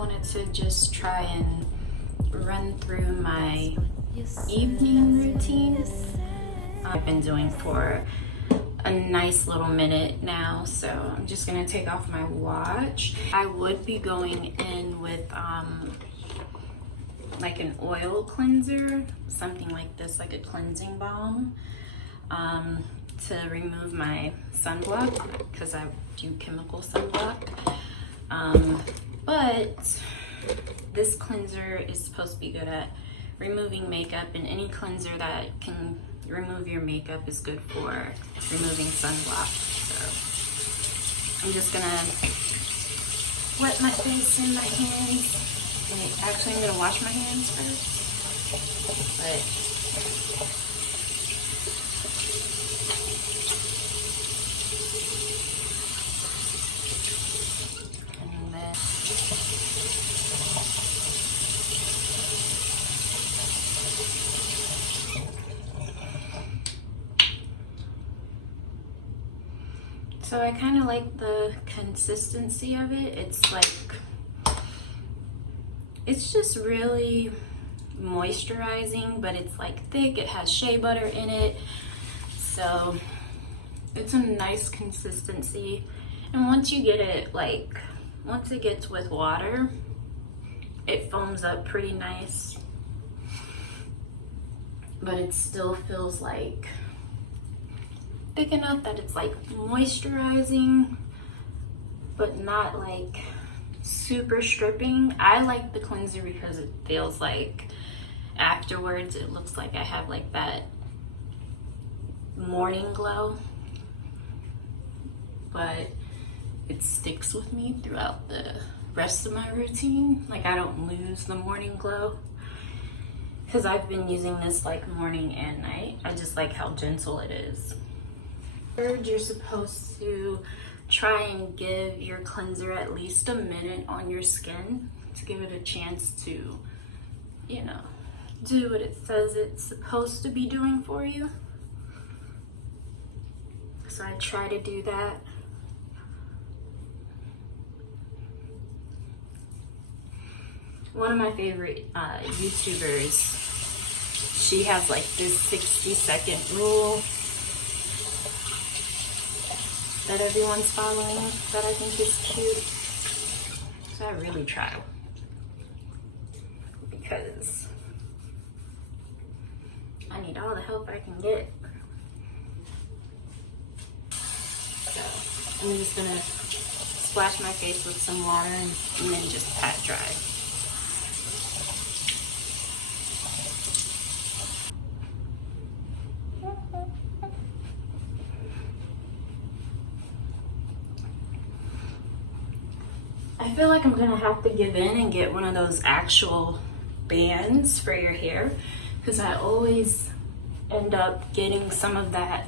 Wanted to just try and run through my evening routine. I've been doing for a nice little minute now, so I'm just gonna take off my watch. I would be going in with like an oil cleanser, something like this, like a cleansing balm, to remove my sunblock, because I do chemical sunblock. But this cleanser is supposed to be good at removing makeup, and any cleanser that can remove your makeup is good for removing sunblock. So I'm just gonna wet my face and my hands. Wait, actually I'm gonna wash my hands first. But so I kind of like the consistency of it. It's like, it's just really moisturizing, but it's like thick. It has shea butter in it. So it's a nice consistency. And once you get it, like, once it gets with water, it foams up pretty nice. But it still feels like thick enough that it's like moisturizing, but not like super stripping. I like the cleanser because it feels like afterwards it looks like I have like that morning glow, but it sticks with me throughout the rest of my routine. Like, I don't lose the morning glow because I've been using this like morning and night. I just like how gentle it is. Third, you're supposed to try and give your cleanser at least a minute on your skin to give it a chance to, you know, do what it says it's supposed to be doing for you. So I try to do that. One of my favorite YouTubers, she has like this 60-second rule that everyone's following that I think is cute. So I really try, because I need all the help I can get. So I'm just gonna splash my face with some water and then just pat dry. I feel like I'm gonna have to give in and get one of those actual bands for your hair, because I always end up getting some of that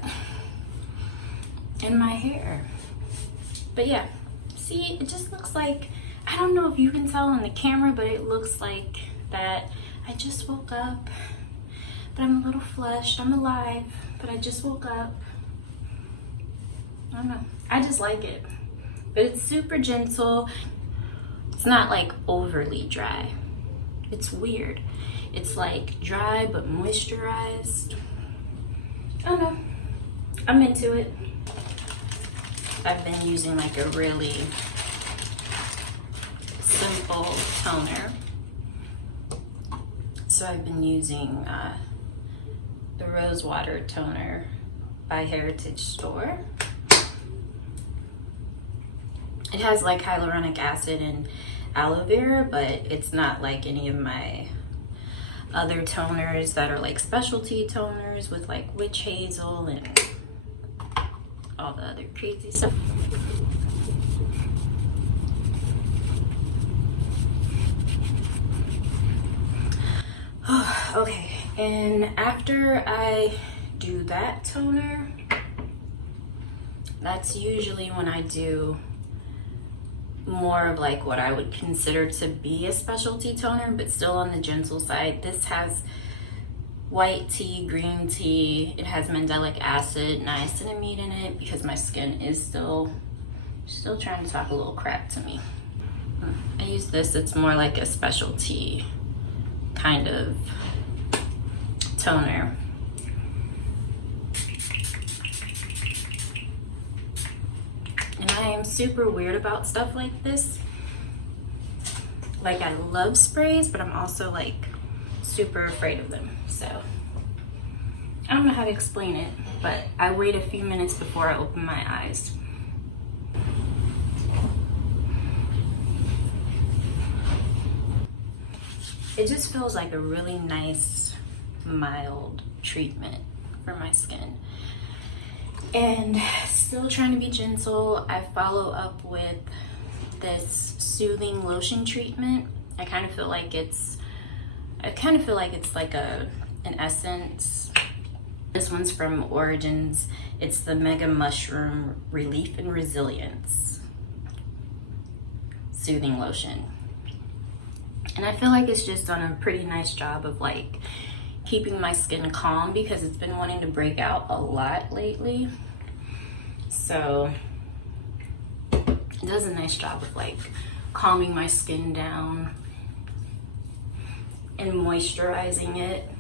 in my hair. But yeah, see, it just looks like, I don't know if you can tell on the camera, but it looks like that I just woke up, but I'm a little flushed. I'm alive, but I just woke up. I don't know, I just like it. But it's super gentle. It's not like overly dry. It's weird. It's like dry but moisturized. I don't know. I'm into it. I've been using like a really simple toner. So I've been using the Rose Water Toner by Heritage Store. It has like hyaluronic acid and aloe vera, but it's not like any of my other toners that are like specialty toners with like witch hazel and all the other crazy stuff. Okay, and after I do that toner, that's usually when I do more of like what I would consider to be a specialty toner, but still on the gentle side. This has white tea, green tea, it has mandelic acid, niacinamide in it, because my skin is still trying to talk a little crap to me. I use this, it's more like a specialty kind of toner. And I am super weird about stuff like this. Like, I love sprays, but I'm also like super afraid of them. So I don't know how to explain it, but I wait a few minutes before I open my eyes. It just feels like a really nice, mild treatment for my skin. And still trying to be gentle, I follow up with this soothing lotion treatment. I kind of feel like it's like an essence. This one's from Origins. It's the Mega Mushroom Relief and Resilience Soothing Lotion. And I feel like it's just done a pretty nice job of like keeping my skin calm, because it's been wanting to break out a lot lately. So it does a nice job of like calming my skin down and moisturizing it.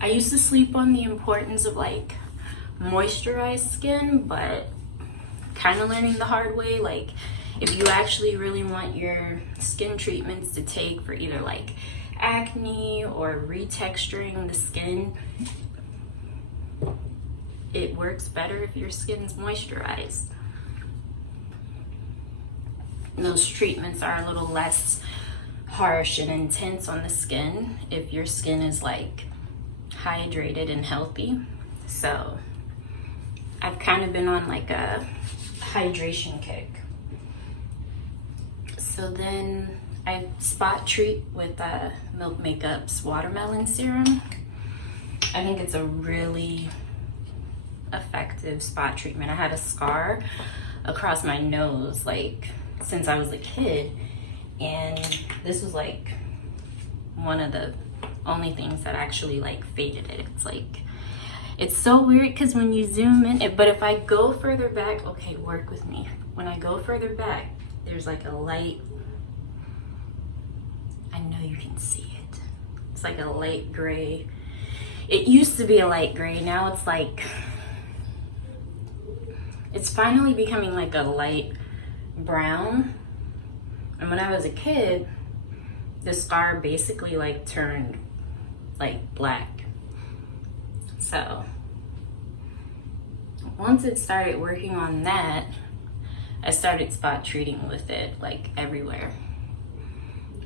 I used to sleep on the importance of like moisturized skin, but kind of learning the hard way, like if you actually really want your skin treatments to take for either like acne or retexturing the skin, it works better if your skin's moisturized. Those treatments are a little less harsh and intense on the skin if your skin is like hydrated and healthy. So I've kind of been on like a hydration kick. So then I spot treat with Milk Makeup's watermelon serum. I think it's a really effective spot treatment. I had a scar across my nose like since I was a kid, and this was like one of the only things that actually like faded it. It's like, it's so weird because when you zoom in, but if I go further back, okay, work with me. When I go further back, there's like a light, I know you can see it. It's like a light gray. It used to be a light gray, now it's like, it's finally becoming like a light brown. And when I was a kid, the scar basically like turned like black. So once it started working on that, I started spot treating with it like everywhere.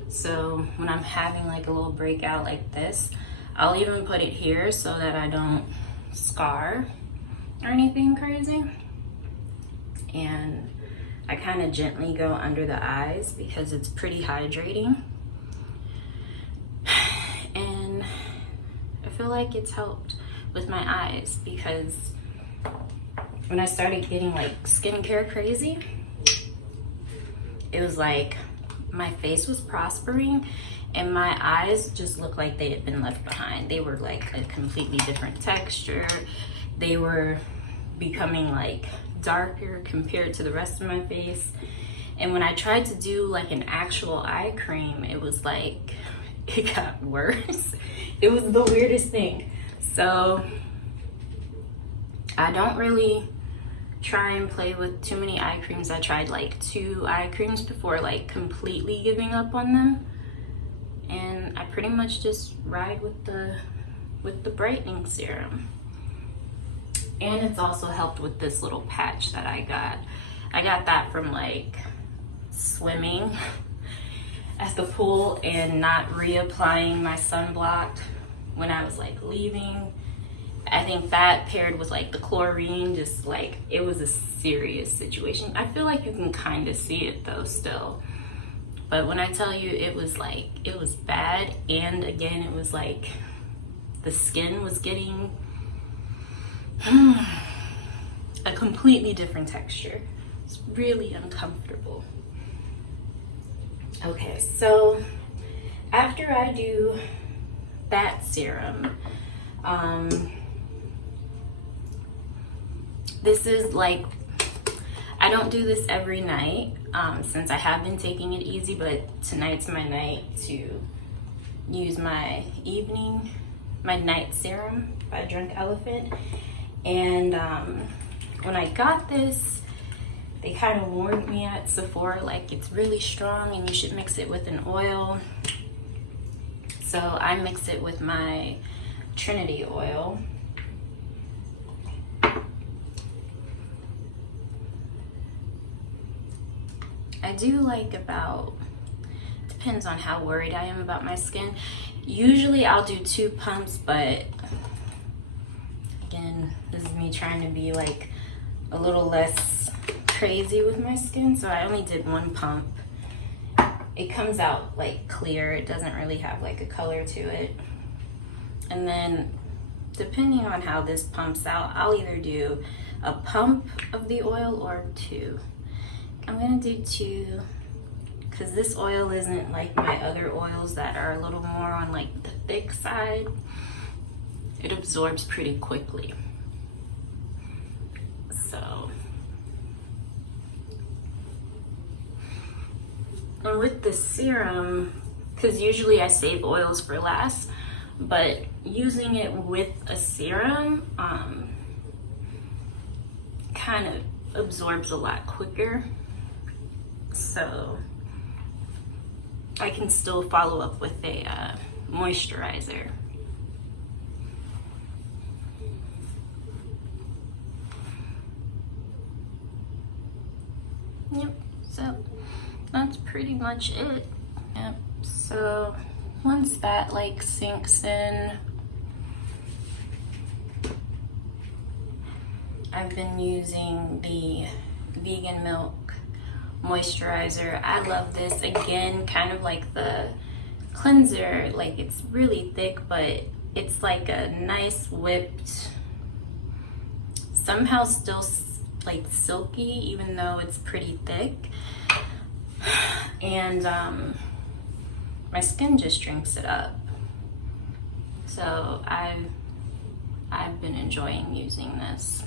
So when I'm having like a little breakout like this, I'll even put it here so that I don't scar or anything crazy. And I kind of gently go under the eyes because it's pretty hydrating. And I feel like it's helped with my eyes, because when I started getting like skincare crazy, it was like my face was prospering and my eyes just looked like they had been left behind. They were like a completely different texture. They were becoming like darker compared to the rest of my face. And when I tried to do like an actual eye cream, it was like, it got worse. It was the weirdest thing. So I don't really try and play with too many eye creams. I tried like 2 eye creams before like completely giving up on them. And I pretty much just ride with the brightening serum. And it's also helped with this little patch that I got. I got that from like swimming at the pool and not reapplying my sunblock when I was like leaving. I think that paired with like the chlorine, just like, it was a serious situation. I feel like you can kind of see it though still. But when I tell you it was like, it was bad. And again, it was like the skin was getting a completely different texture. It's really uncomfortable. Okay, so after I do that serum, this is like, I I don't do this every night since I have been taking it easy, but tonight's my night to use my night serum by Drunk Elephant. And when I got this, they kind of warned me at Sephora, like, it's really strong and you should mix it with an oil. So I mix it with my Trinity oil. I do like depends on how worried I am about my skin. Usually I'll do 2 pumps, but again, this is me trying to be like a little less crazy with my skin, so I only did 1 pump. It comes out like clear, it doesn't really have like a color to it. And then depending on how this pumps out, I'll either do a pump of the oil or 2. I'm gonna do 2 because this oil isn't like my other oils that are a little more on like the thick side. It absorbs pretty quickly. So, and with the serum, because usually I save oils for last, but using it with a serum kind of absorbs a lot quicker. So I can still follow up with a moisturizer. Yep, so that's pretty much it. Yep, so once that like sinks in, I've been using the vegan milk moisturizer. I love this. Again, kind of like the cleanser, like it's really thick, but it's like a nice whipped, somehow still like silky even though it's pretty thick. And my skin just drinks it up. So I've been enjoying using this.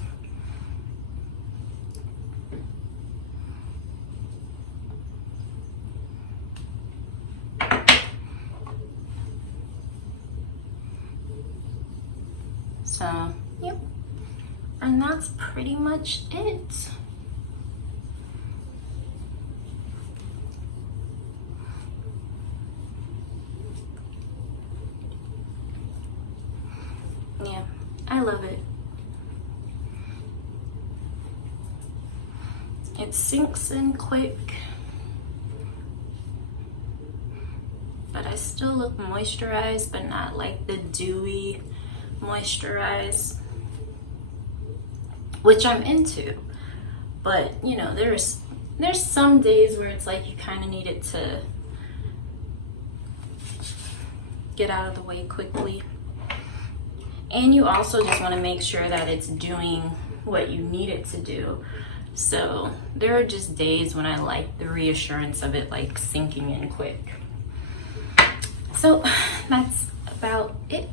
So, yep, and that's pretty much it. Yeah, I love it. It sinks in quick, but I still look moisturized, but not like the dewy moisturize, which I'm into. But you know, there's some days where it's like you kind of need it to get out of the way quickly, and you also just want to make sure that it's doing what you need it to do. So there are just days when I like the reassurance of it like sinking in quick. So that's about it.